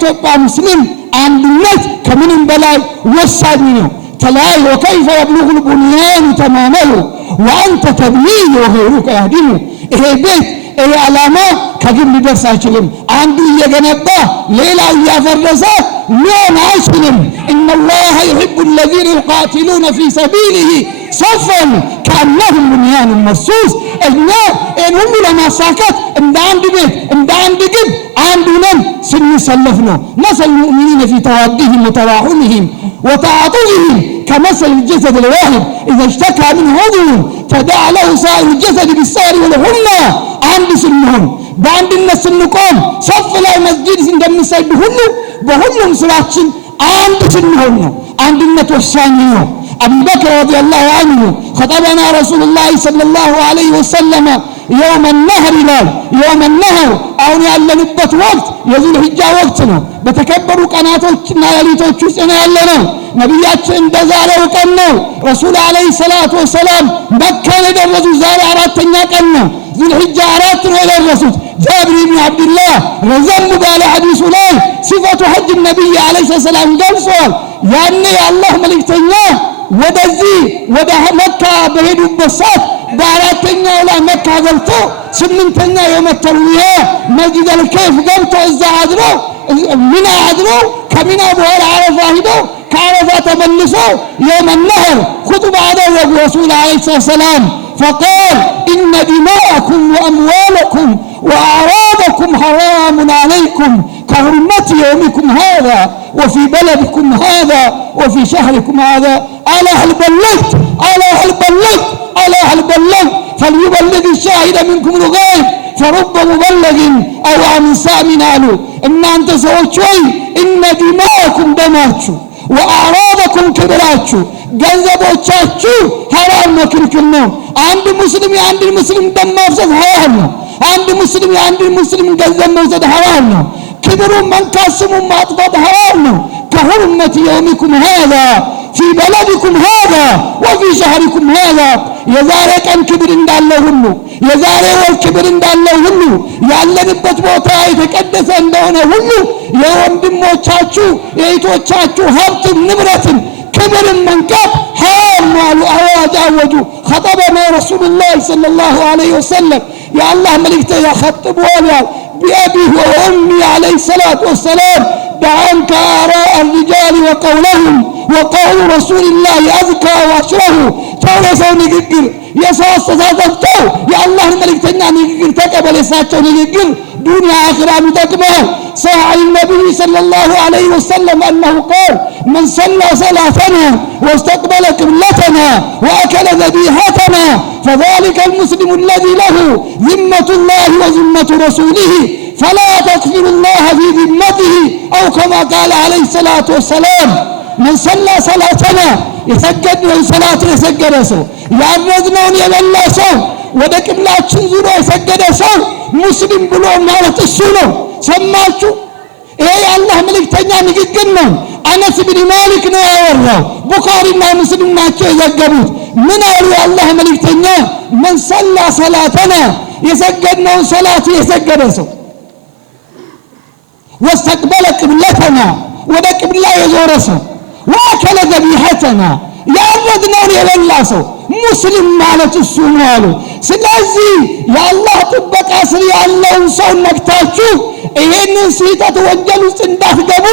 ለኢትዮጵያ ሙስሊም አንድነት ከምንም በላይ ወሳኝ ነው። ተላይ ወከይፈ يبلغ البنيان تمامه وانت تبني وغيرك يهدم ይሄ ቤት ይሄ ዓላማ ከግብ ሊደርስ አይችልም። አንዱ እየገነባ ሌላው እያፈረሰ ሊሆን አይችልም። إن الله يحب الذين يقاتلون في سبيله صفا كأنهم بنيان مرصوص እኛ ይህን ሁሉ ለማሳካት እንደ አንድ ቤት እንደ አንድ ግብ አንድ ሆነን ስንሰለፍ ነው። مثل المؤمنين في توادهم وتراحمهم وتعاطفهم كمثل الجسد الواحد إذا اشتكى منه عضو تداعى له سائر الجسد بالسهر والحمى አንድ ስንሆን በአንድነት ስንቆም ሰፍ ላይ መስጊድ እንደምንሰግድ ሁሉ በሁሉም ስራችን አንድ ስንሆን ነው። አንድነት ወሳኝ ነው። أبو بكر رضي الله عنه خطبنا رسول الله صلى الله عليه وسلم يوم النهر يوم النهر አሁን ያለንበት ወቅት የዙል ሂጃ ወቅት ነው። በተከበሩ ቀናቶችና ሌሊቶች ውስጥ ነው ያለነው። ነብያችን እንደዛሬው ቀን ነው ረሱል አለይሂ ሰላቱ ወሰላም መካ የደረሱት ዛሬ አራተኛ ቀን ነው። ዙል ሂጃ 4 ነው የደረሱት። ጃብር ኢብኑ አብዱላህ ረዘም ባለ ሐዲሱ ላይ ሲፈቱ ሐጅ ነብይ አለይሂ ሰላም ገልጿል። ያኔ የአላህ መልእክተኛ ወደዚህ ወደ መካ በሄዱበት ሰዓት በአራተኛው ላይ መካ ገብቶ ስምንተኛው የመተሩያ መስጂድ አልከይፍ ገብቶ እዛ አድሮ ሚና አድሮ ከሚና በኋላ አረፋ ሂዶ ከአረፋ ተመልሶ የውመ ነህር ኹጥባ አደረጉ ረሱል አለይሂ ሰላም فقال إن دماءكم وأموالكم وأعراضكم حرام عليكم كحرمة يومكم هذا وفي بلدكم هذا وفي شهركم هذا ألا هل بلغت ألا هل بلغت ألا هل بلغت فليبلغ الشاهد منكم الغائب فرب مبلغ أو عن سامن አሉ። እናንተ ሰዎች ሆይ إن دماءكم ደማችሁ وأعراضكم ክብራችሁ ገንዘቦቻችሁ ሐራም ነው፣ ክልክል ነው። አንድ ሙስሊም የአንድ ሙስሊም ደም ማፍሰስ ሐራም ነው። አንድ ሙስሊም የአንድ ሙስሊም ገንዘብ መውሰድ ሐራም ነው። ክብሩን መንካት ስሙን ማጥፋት ሐራም ነው። كحرمة يومكم هذا في بلدكم هذا وفي شهركم هذا የዛሬ ቀን ክብር እንዳለው ሁሉ የዛሬ ወር ክብር እንዳለው ሁሉ ያለንበት ቦታ የተቀደሰ እንደሆነ ሁሉ የወንድሞቻችሁ የእህቶቻችሁ ሀብት ንብረትን ክብርን መንካት ሐራም ነው። አዋጅ አወጁ። خطبنا رسول الله صلى الله عليه وسلم يا الله ملكته يخطبوا بأبيه وأمي عليه الصلاة والسلام دعنك آراء الرجال وقولهم وقول رسول الله أذكى وأشره تورثوا نجير يسوس تزادفتوا يا الله ملكتنا نجير تقبل يساتوا نجير دنيا آخرة متقبل. صح النبي صلى الله عليه وسلم أنه قال من صلى صلاتنا واستقبل قبلتنا وأكل ذبيحتنا فذلك المسلم الذي له ذمة الله وذمة رسوله فلا تكفر الله في ذمته أو كما قال عليه الصلاة والسلام من صلى صلاتنا يسجد صلاة يسجد سو ያረድነውን የበላ ሰው ወደ ቅብላችን ዙሮ የሰገደ ሰው ሙስሊም ብሎ ማለት እሱ ነው። ሰማችሁ? ይሄ የአላህ መልእክተኛ ንግግር ነው። አነስ ብን ማሊክ ነው ያወራው። ቡኻሪና ሙስሊም ናቸው የዘገቡት። ምን አሉ የአላህ መልእክተኛ? من صلى صلاتنا የሰገድነውን ሰላት የሰገደ ሰው واستقبل قبلتنا ወደ ቅብላ የዞረ ሰው واكل ذبيحتنا ያረድነውን የበላ ሰው ሙስሊም ማለት እሱ ነው አሉ። ስለዚህ የአላህ ጥበቃ ስር ያለውን ሰው ነክታችሁ ይሄንን ስህተት ወንጀል ውስጥ እንዳትገቡ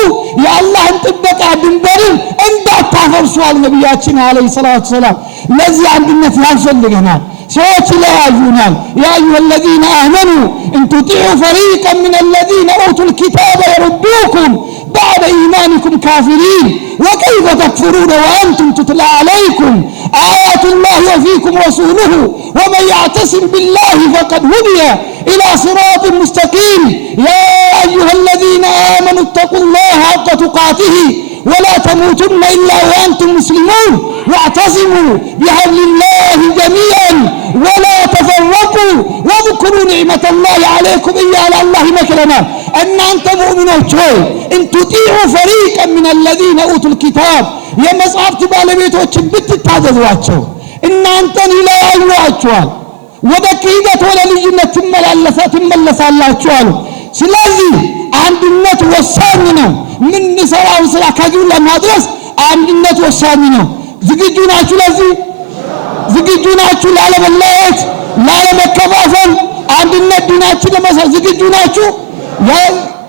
የአላህን ጥበቃ ድንበርን እንዳታፈርሱ አሉ ነብያችን አለይሂ ሰላቱ ሰላም። ለዚህ አንድነት ያስፈልገናል። ሰዎች ይለያዩናል። ያ አዩሀ الذين آمنوا إن تطيعوا فريقا من الذين أوتوا الكتاب يردوكم بعد إيمانكم كافرين وكيف تكفرون وأنتم تتلى عليكم آيات الله وفيكم رسوله ومن يعتصم بالله فقد هدي إلى صراط مستقيم. يا أيها الذين آمنوا اتقوا الله حق تقاته ولا تموتن إلا وأنتم مسلمون واعتصموا بحبل الله جميعا ولا تفرقوا واذكروا نعمة الله عليكم إيا الله مكرما أن أنت مؤمنون إن تطيعوا فريقا من الذين أوتوا الكتاب يا مصعبت بالبيتوች ብትታዘዟቸው እናንተን ይለያዩአችኋል ወደ ክህደት ወደ ልዩነት ትመለሳላችሁ አሉ። ስለዚህ አንድነት ወሳኝ ወሳኝ ነው። ምን ሰራው ስራ ከግብ ለማድረስ አንድነት ወሳኝ ነው። ዝግጁ ናችሁ? ለዚህ ዝግጁ ናችሁ? ላለመለየት፣ ላለመከፋፈል፣ አንድነት ዲናችን ለመስራት ዝግጁ ናችሁ?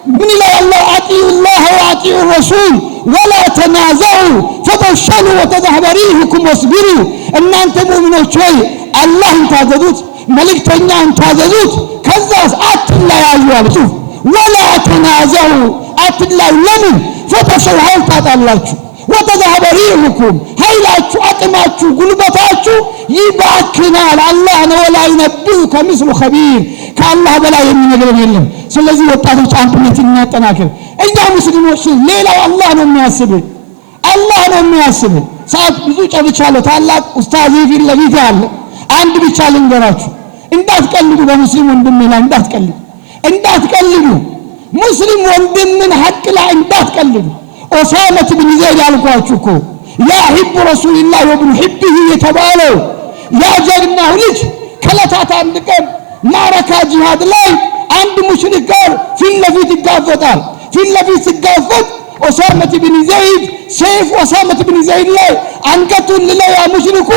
من إلى الله أطيعوا الله وأطيعوا الرسول ولا تنازعوا فتفشلوا وتذهب ريحكم واصبروا. إن أنت مؤمنون شوي الله انتازدوت ملك تنيا انتازدوت كذاس أتلا يا جواب شوف ولا تنازعوا أتلا لمن فتفشلوا هل تطلعوا وتذهب ريحكم هيلاتشو أقماتشو قلبتاتشو يباكنال الله ولا ينبئك مثل خبير كالله بلا يمين يقلم. ስለዚህ ወጣቶች አንድነትን እናጠናክር። እኛ ሙስሊሞች ሌላው አላህ ነው የሚያስበው፣ አላህ ነው የሚያስበው። ሰዓት ብዙ ጨብቻለሁ። ታላቅ ኡስታዝ ፊት ለፊት ያለ አንድ ብቻ ልንገራችሁ፣ እንዳትቀልዱ በሙስሊም ወንድም ላይ እንዳትቀልዱ፣ ሙስሊም ወንድምን ሐቅ ላይ እንዳትቀልዱ። ኡሳመት ብን ዘይድ ያልኳችሁ እኮ ያ ሂብ ረሱልላህ ወብኑ ሂብህ የተባለው ያ ጀግናው ልጅ ከለታት አንድ ቀን ማረካ ጂሃድ ላይ አንድ ሙሽሪክ ጋር ፊት ለፊት ይጋፈጣል። ፊት ለፊት ሲጋፈጥ ኡሳመት ብን ዘይድ ሰይፍ ኡሳመት ብን ዘይድ ላይ አንገቱን ለያ ሙሽሪኩ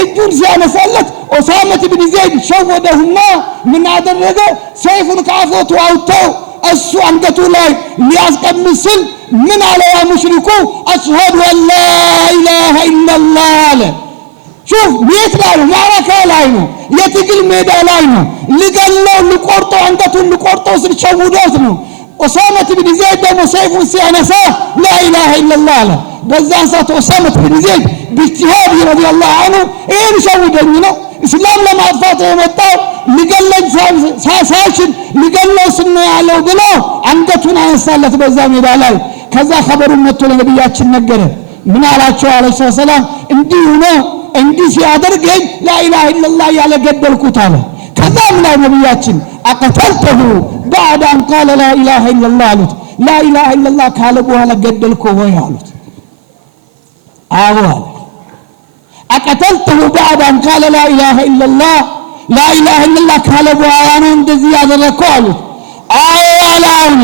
እጁን ሲያነሳለት ኡሳመት ብን ዘይድ ሸወደውና ምን አደረገ? ሰይፉን ከአፎቱ አውጥተው እሱ አንገቱ ላይ ሊያስቀምስል ምን አለ? ያ ሙሽሪኩ አሽሀዱ አን ላ ኢላሃ ኢላላህ አለ። شوف ቤት ላይ ነው፣ ማረካ ላይ ነው፣ የትግል ሜዳ ላይ ነው። ልገለው ልቆርጠው አንገቱን ልቆርጠው ሲሸውዶት ነው። ኡሳመት ብን ዘይድ ደግሞ ሰይፉን ሲያነሳ ላ ኢላሃ ኢላላህ አለ። በዛን ሰዓት ኡሳመት ብን ዘይድ ቢጅቲሃድ ረዲየላሁ ዐንሁ ይሄን ሸውደኝ ነው እስላም ለማጥፋት የመጣው ልገለኝ ሳይችል ልገለው ስነ ያለው ብሎ አንገቱን አነሳለት በዛ ሜዳ ላይ። ከዛ ኸበሩን መጥቶ ለነብያችን ነገረ። ምን አላቸው አለይሂ ሰላም? እንዲሁ ነው እንዲህ ሲያደርገኝ ላኢላሃ ኢላላህ ያለ ገደልኩት አለ። ከዛ ምን አለ ነብያችን? አቀተልተሁ بعد ان قال لا اله الا الله አሉት። لا اله الا الله ካለ በኋላ ገደልከው ወይ አሉት። አዎ አለ። አቀተልተሁ بعد ان قال لا اله الا الله لا اله الا الله ካለ በኋላ ነው እንደዚህ ያደረከው አሉት። አዎ አላውኝ።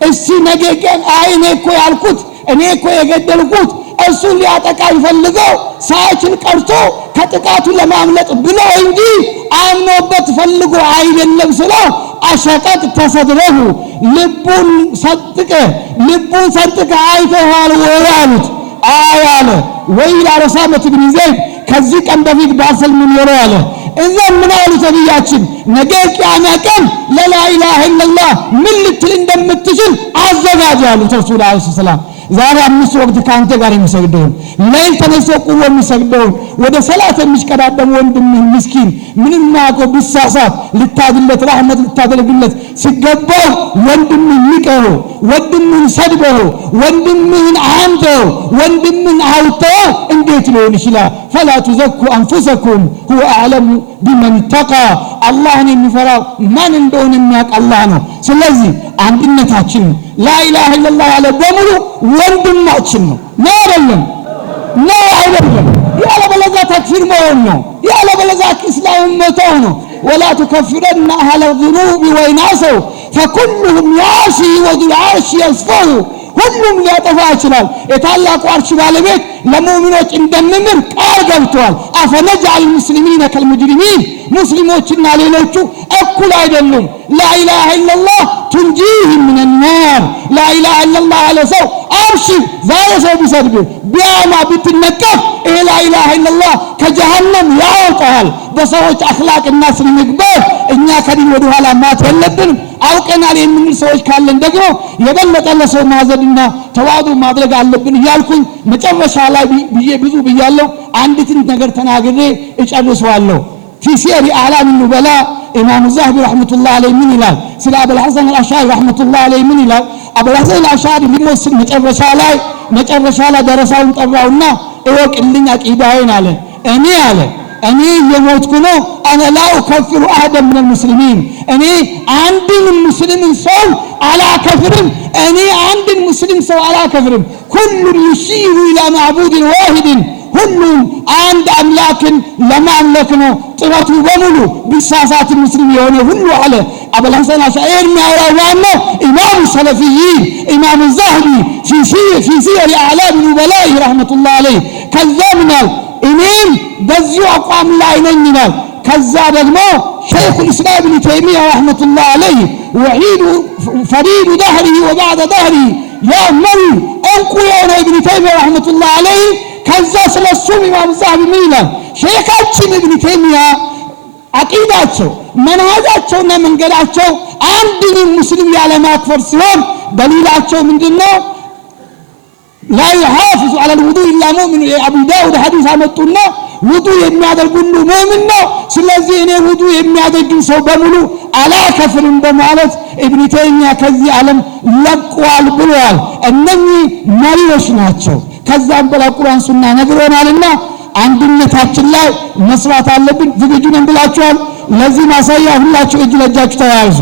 እሺ ነገ ቀን አይኔ እኮ ያልኩት እኔ እኮ የገደልኩት እሱን ሊያጠቃ ይፈልገው ሳይችል ቀርቶ ከጥቃቱ ለማምለጥ ብሎ እንጂ አምኖበት ፈልጎ አይደለም ስለው አሸቀጥ ተሰድረሁ ልቡን ሰጥቀ አይተዋል ወይ አሉት። አዎ አለ። ወይ ኡሳመት ብን ዘይድ ከዚህ ቀን በፊት ባሰልም ኖሮ አለ። እዛም ምን አሉት ነብያችን? ነገ ቂያማ ቀን ላ ኢላሃ ኢላላህ ምን ልትል እንደምትችል አዘጋጅ አሉት ረሱል አለይሂ ሰላም። ዛሬ 5 ወቅት ካንተ ጋር የሚሰግደው ለይል ተነስቶ ቁሞ የሚሰግደው ወደ ሰላት የሚሽቀዳደም ወንድም ምስኪን ምንም ማቆ ቢሳሳት ልታድለት ረህመት ልታደርግለት ሲገባው ወንድምን ንቀው፣ ወንድምን ሰድበው፣ ወንድምን አንተው፣ ወንድምን አውጥተው እንዴት ሊሆን ይችላል? فلا تزكوا انفسكم هو اعلم بمن اتقى አላህን የሚፈራው ማን እንደሆነ የሚያውቅ አላህ ነው። ስለዚህ አንድነታችን ላኢላሃ ኢላላህ ያለ በሙሉ ወንድማችን ነው። ነው አይደለም። ያለ በለዛ ተክፊር መሆን ነው። ያለ በለዛ እስላም መተው ነው። ولا تكفرن اهل الذنوب ويناسوا فكلهم يعصي وذو العرش يصفه ሁሉም ሊያጠፋ ይችላል። የታላቁ አርሽ ባለቤት ለሙእሚኖች እንደምምር ቃል ገብቷል። አፈነጃል ሙስሊሚነ ከልሙጅሪሚን ሙስሊሞችና ሌሎቹ እኩል አይደሉም። ላኢላሃ ኢላላህ ቱንጂህ ምን النار ላኢላሃ ኢላላህ አለ ሰው አብሽር ዛሬ ሰው ቢሰድብ ቢያማ ብትነቀፍ ላኢላሃ ኢላላህ ከጀሃነም ያወጣል። በሰዎች አኽላቅና ስነ ምግባር እኛ ከዲን ወደ ኋላ ማት የለብንም። አውቀናል የምንል ሰዎች ካለን ደግሞ የበለጠ ለሰው ማዘንና ተዋዱ ማድረግ አለብን እያልኩኝ መጨረሻ ላይ ብዙ ብያለሁ። አንዲት ነገር ተናግሬ እጨርሰዋለሁ። في سير اعلام النبلاء امام الذهبي رحمه الله عليه من ይላል ስለ አቡል ሐሰን አልአሽዓሪ رحمه الله عليه ምን ይላል? አቡል ሐሰን አልአሽዓሪ ሊሞስል መጨረሻ ላይ ደረሳውን ጠራውና እወቅልኝ አቂዳዬን አለ። እኔ የሞትኩ ነው። انا لا اكفر احد من المسلمين እኔ አንድን ሙስሊም ሰው አላከፍርም። كل يشير الى معبود واحد ሁሉም አንድ አምላክን ለማምለክ ነው ጥረቱ በሙሉ ቢሳሳት ሙስሊም የሆነ ሁሉ አለ አቡል ሐሰን አሽዓሪ የሚያወራው ማነው? ኢማሙ ሰለፊይን ኢማሙ ዛህቢ في سير أعلام النبلاء رحمة الله عليه كذبنا إمام بزيو أقوام الله إننا كذاب الماء شيخ الإسلام ابن تيمية رحمة الله عليه وعيد فريد ظهره وبعد ظهره يا مري أنقوا يا ابن تيمية رحمة الله عليه كذا سلسوم إمام الزهبي ميلا شيخ ابن تيمية عقيداته منهجاته منقلاته عندنا المسلم على ما أكفر سوام دليلاته من دينه لا يحافظ على الوضوء إلا مؤمن أبو داود حديث عمتنا وضوء የሚያደርጉ ሙእሚን ነው ስለዚህ እኔ ውዱእ የሚያደርግ ሰው በሙሉ አላከፍርም በማለት ኢብኑ ተይሚያ ከዚህ ዓለም ለቋል ብሏል እነኚህ መሪዎች ናቸው ከዛም በላይ ቁርአን ሱና ነግሮናልና አንድነታችን ላይ መስራት አለብን ዝግጁ ነን ብላችኋል ለዚህ ማሳያ ሁላችሁ እጅ ለእጃችሁ ተያዙ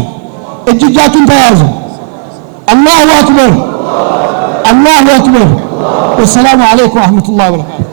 እጃችሁን ተያዙ አላሁ አክበር الله أكبر والسلام عليكم ورحمة الله وبركاته